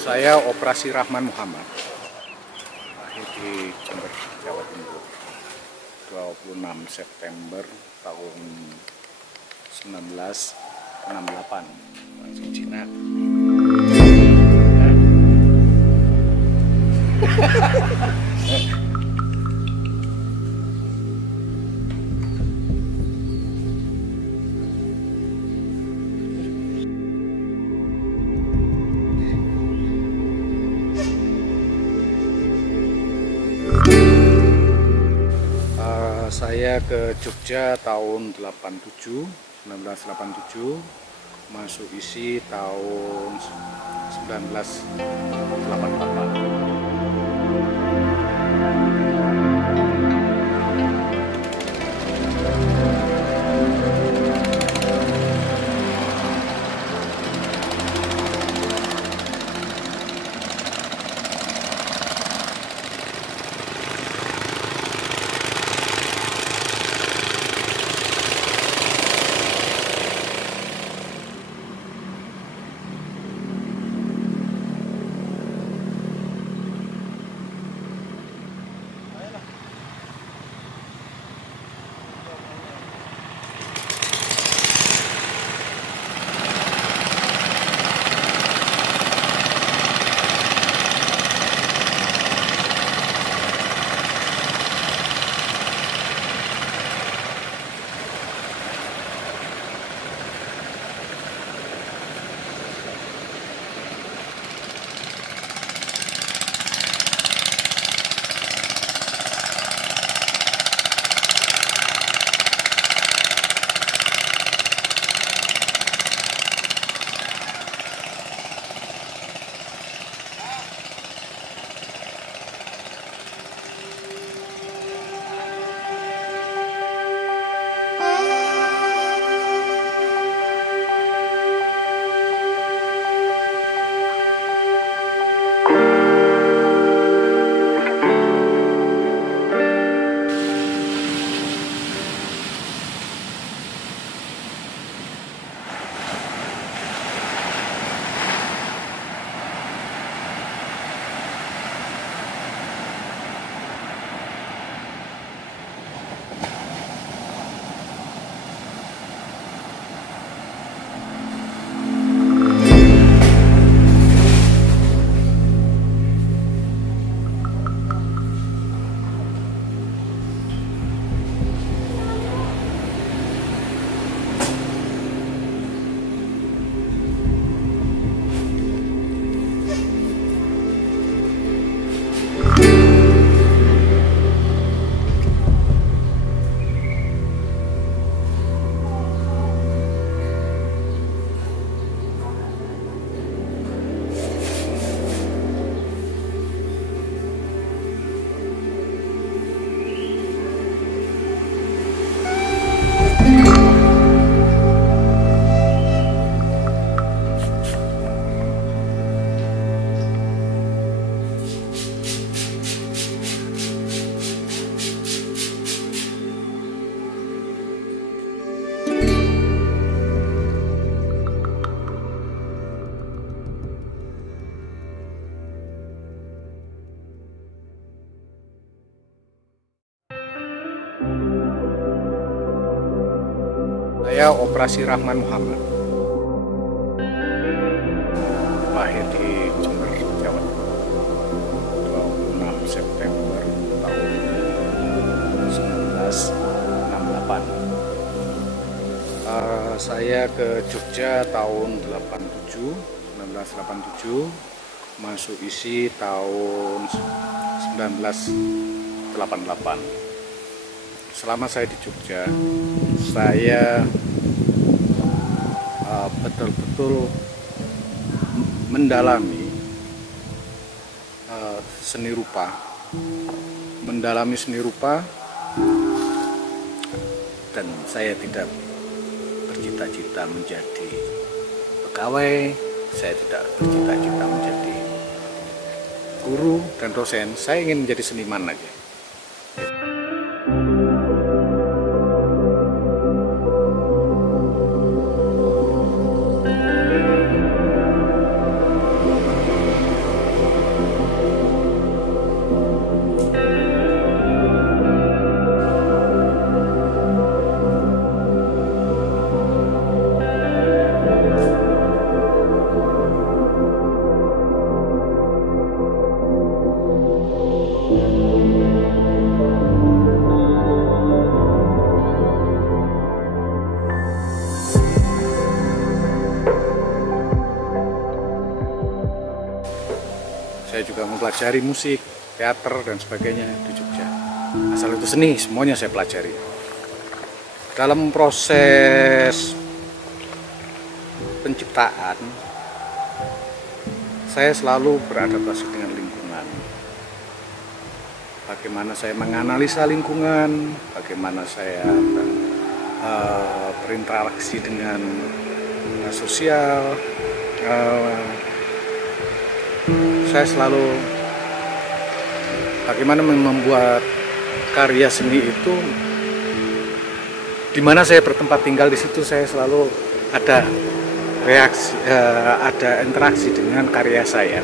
Saya Operasi Rahman Muhammad, lahir di Jember, Jawa Timur, 26 September tahun 1968, langsung Cina. Saya ke Jogja tahun 1987, masuk isi tahun 1988. Saya Operasi Rahman Muhammad, lahir di Jember, Jawa Timur, 26 September tahun 1968. Saya ke Jogja tahun 1987, masuk isi tahun 1988. Selama saya di Jogja, saya betul-betul mendalami seni rupa, dan saya tidak bercita-cita menjadi pegawai, saya tidak bercita-cita menjadi guru dan dosen, saya ingin menjadi seniman aja. Saya juga mempelajari musik, teater dan sebagainya di Jogja. Asal itu seni, semuanya saya pelajari. Dalam proses penciptaan, saya selalu beradaptasi dengan lingkungan. Bagaimana saya menganalisa lingkungan, bagaimana saya berinteraksi dengan sosial. Saya selalu bagaimana membuat karya seni itu, di mana saya bertempat tinggal, di situ saya selalu ada reaksi, ada interaksi dengan karya saya.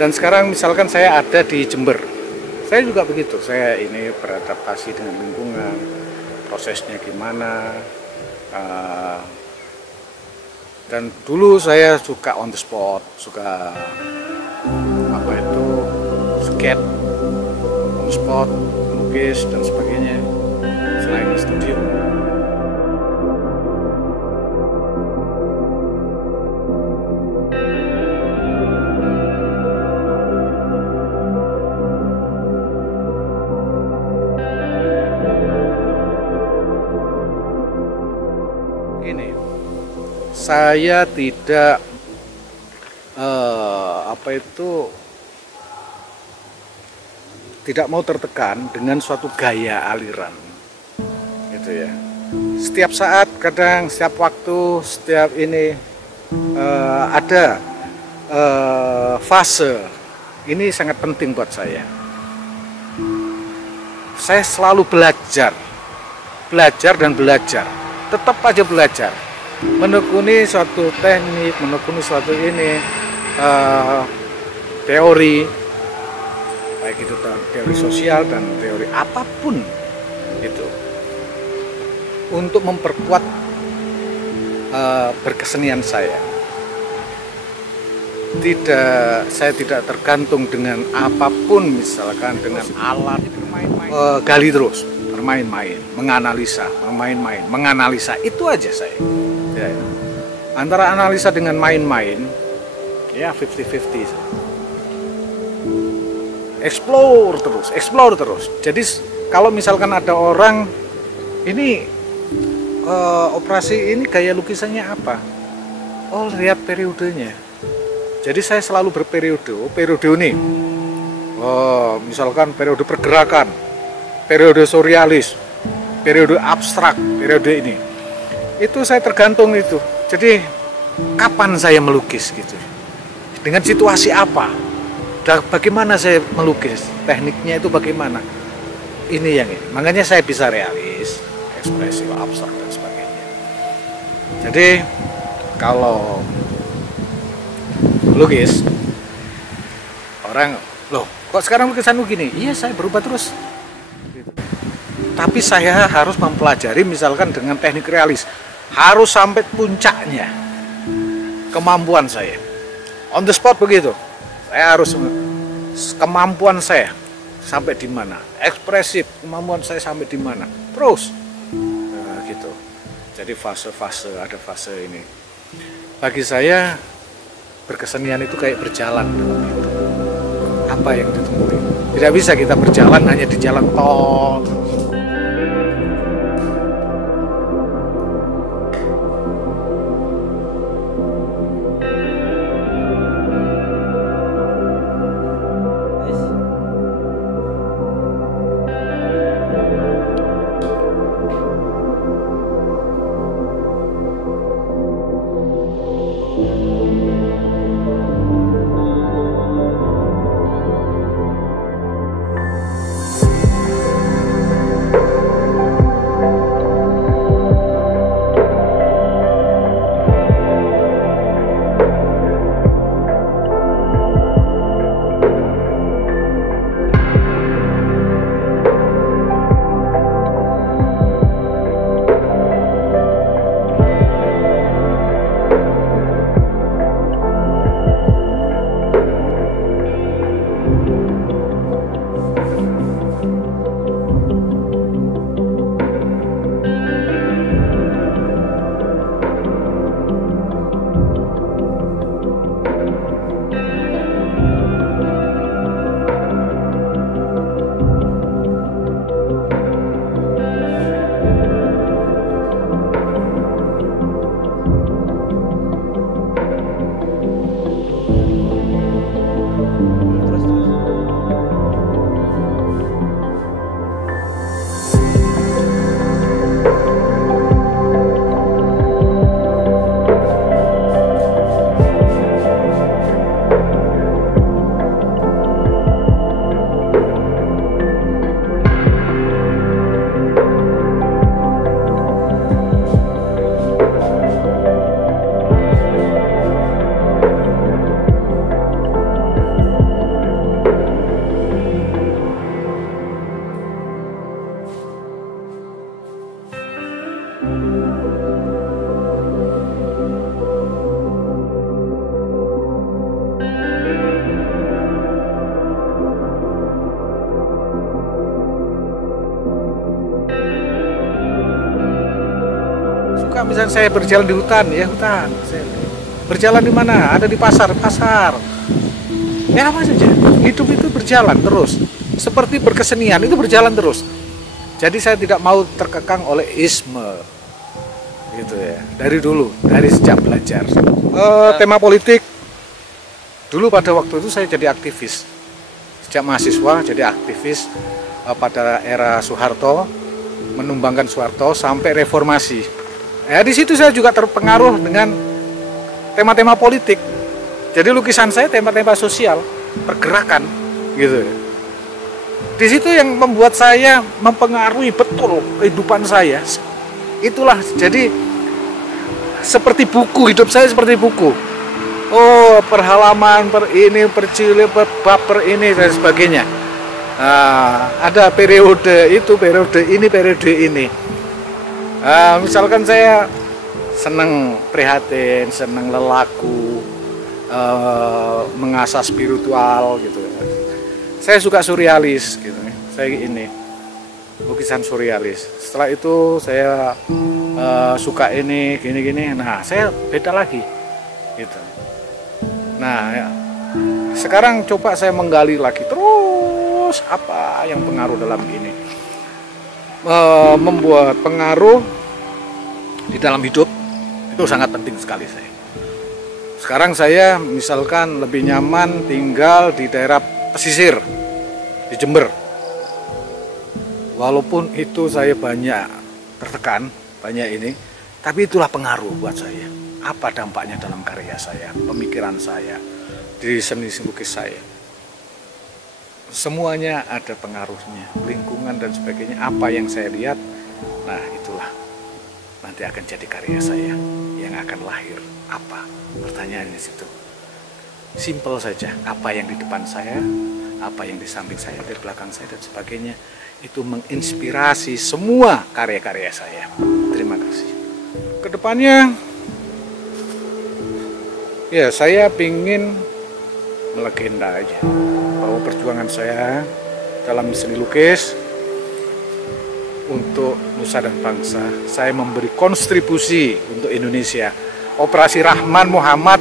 Dan sekarang misalkan saya ada di Jember, saya juga begitu. Saya ini beradaptasi dengan lingkungan, prosesnya gimana. Dan dulu saya suka on the spot, suka skate on the spot, melukis dan sebagainya selain di studio. Ini saya tidak tidak mau tertekan dengan suatu gaya aliran, gitu ya. Setiap saat, kadang setiap waktu, setiap ini ada fase. Ini sangat penting buat saya. Saya selalu belajar dan belajar, tetap aja belajar, menekuni suatu teknik, menekuni suatu ini teori. Baik itu teori sosial dan teori apapun itu, untuk memperkuat berkesenian saya. Saya tidak tergantung dengan apapun, misalkan dengan alat, gali terus, bermain-main, menganalisa, menganalisa, itu aja saya. Ya, antara analisa dengan main-main, ya 50-50. Explore terus. Jadi kalau misalkan ada orang ini operasi ini gaya lukisannya apa? Oh, lihat periodenya. Jadi saya selalu berperiode. Periode ini, misalkan periode pergerakan, periode surrealis, periode abstrak, periode ini. Itu saya tergantung itu. Jadi kapan saya melukis gitu? Dengan situasi apa? Bagaimana saya melukis, tekniknya itu bagaimana, ini yang ini. Makanya saya bisa realis, ekspresif, abstrak dan sebagainya. Jadi kalau lukis, orang, loh kok sekarang lukisanmu gini? Iya, saya berubah terus. Tapi saya harus mempelajari, misalkan dengan teknik realis, harus sampai puncaknya kemampuan saya. On the spot begitu. Saya harus kemampuan saya sampai di mana, ekspresif, kemampuan saya sampai di mana, terus gitu. Jadi fase-fase, ada fase ini. Bagi saya berkesenian itu kayak berjalan dalam hidup. Apa yang ditemui? Tidak bisa kita berjalan hanya di jalan tol. misalnya saya berjalan di hutan, ya hutan. Saya berjalan di mana? Ada di pasar, pasar. Ya apa saja. Hidup itu berjalan terus. Seperti berkesenian itu berjalan terus. Jadi saya tidak mau terkekang oleh isme. Gitu ya. Dari dulu, dari sejak belajar. Tema politik. Dulu pada waktu itu saya jadi aktivis. Sejak mahasiswa jadi aktivis pada era Soeharto, menumbangkan Soeharto sampai reformasi. Ya di situ saya juga terpengaruh dengan tema-tema politik. Jadi lukisan saya tema-tema sosial, pergerakan, gitu. Di situ yang membuat saya mempengaruhi betul kehidupan saya. Itulah jadi seperti buku, hidup saya seperti buku. Oh, perhalaman, per ini, percili, per bab, per ini dan sebagainya. Nah, ada periode itu, periode ini, periode ini. Misalkan saya senang prihatin, senang lelaku, mengasah spiritual gitu. Saya suka surrealis gitu. Saya ini lukisan surrealis. Setelah itu saya suka ini gini-gini. Nah, saya beda lagi gitu. Nah, ya. Sekarang coba saya menggali lagi terus apa yang pengaruh dalam ini. Membuat pengaruh di dalam hidup itu sangat penting sekali saya. Sekarang saya misalkan lebih nyaman tinggal di daerah pesisir, di Jember. Walaupun itu saya banyak tertekan, banyak ini, tapi itulah pengaruh buat saya. Apa dampaknya dalam karya saya, pemikiran saya, di seni lukis saya. Semuanya ada pengaruhnya, lingkungan dan sebagainya. Apa yang saya lihat, nah itulah nanti akan jadi karya saya yang akan lahir. Apa? Pertanyaannya situ. Simpel saja. Apa yang di depan saya, apa yang di samping saya, di belakang saya dan sebagainya, itu menginspirasi semua karya-karya saya. Terima kasih. Kedepannya, ya saya ingin melegenda aja bahwa perjuangan saya dalam seni lukis untuk nusa dan bangsa, saya memberi kontribusi untuk Indonesia. Operasi Rahman Muhammad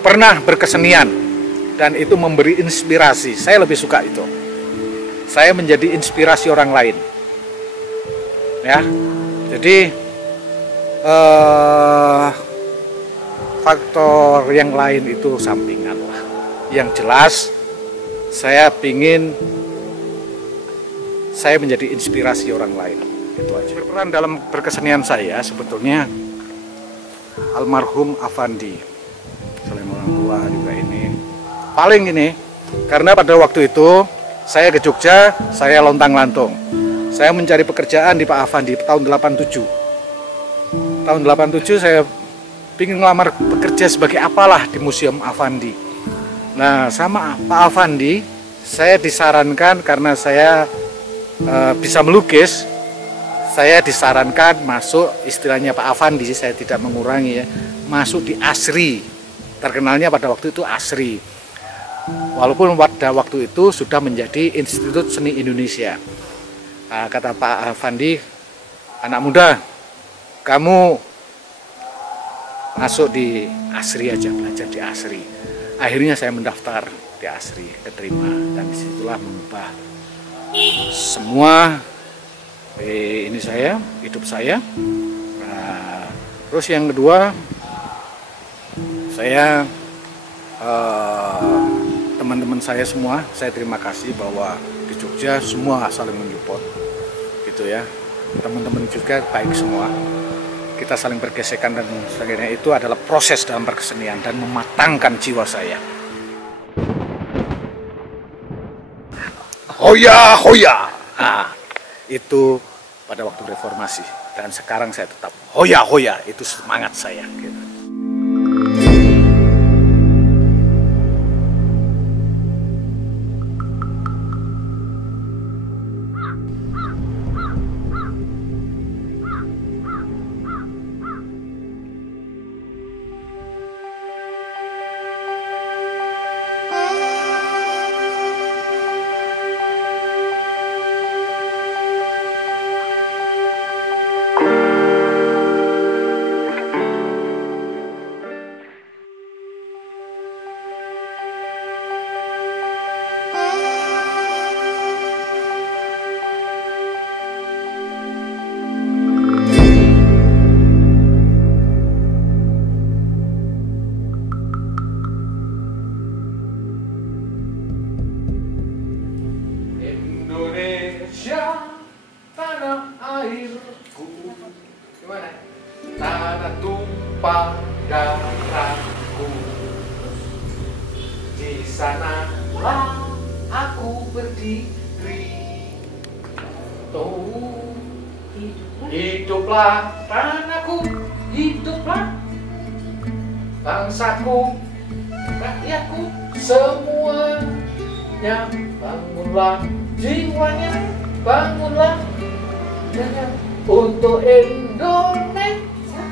pernah berkesenian dan itu memberi inspirasi. Saya lebih suka itu. Saya menjadi inspirasi orang lain. Ya, jadi faktor yang lain itu sampingan lah. Yang jelas saya ingin saya menjadi inspirasi orang lain. Itu aja. Berperan dalam berkesenian saya sebetulnya almarhum Afandi. Selain orang tua juga ini. Paling ini karena pada waktu itu saya ke Jogja, saya lontang-lantung. Saya mencari pekerjaan di Pak Afandi tahun 87. Tahun 87 saya ingin ngelamar bekerja sebagai apalah di Museum Afandi. Nah, sama Pak Afandi, saya disarankan karena saya bisa melukis, saya disarankan masuk, istilahnya Pak Afandi, saya tidak mengurangi ya, masuk di ASRI. Terkenalnya pada waktu itu ASRI. Walaupun pada waktu itu sudah menjadi Institut Seni Indonesia. Nah, kata Pak Afandi, anak muda, kamu masuk di ASRI aja, belajar di ASRI. Akhirnya saya mendaftar di ASRI, keterima, dan disitulah mengubah semua ini saya, hidup saya. Nah, terus yang kedua, saya teman-teman saya semua, saya terima kasih bahwa di Jogja semua saling menyupport, gitu ya. Teman-teman juga baik semua. Kita saling bergesekan dan sebagainya, itu adalah proses dalam berkesenian dan mematangkan jiwa saya. Hoya, hoya. Nah, itu pada waktu reformasi, dan sekarang saya tetap hoya, hoya. Itu semangat saya. Gitu. padaku. Di sanalah aku berdiri. Tuh, hiduplah tanahku, hiduplah bangsaku, rakyatku, semuanya. Bangunlah jiwanya, bangunlah jangan untuk Indonesia.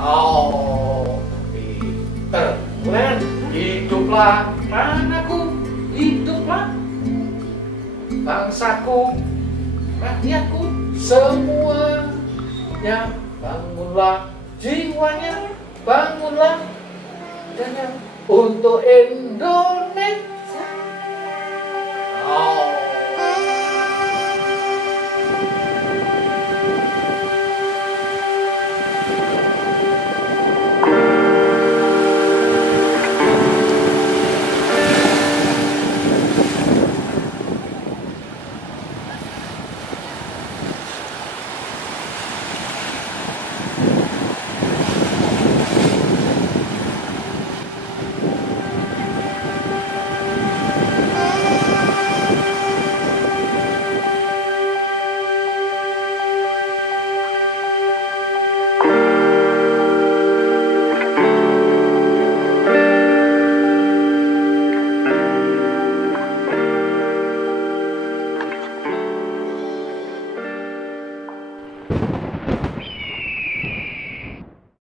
Oh, Peter Glenn, hiduplah tanahku, hiduplah bangsaku, rakyatku, semuanya. Bangunlah jiwanya, bangunlah jangan untuk Indonesia.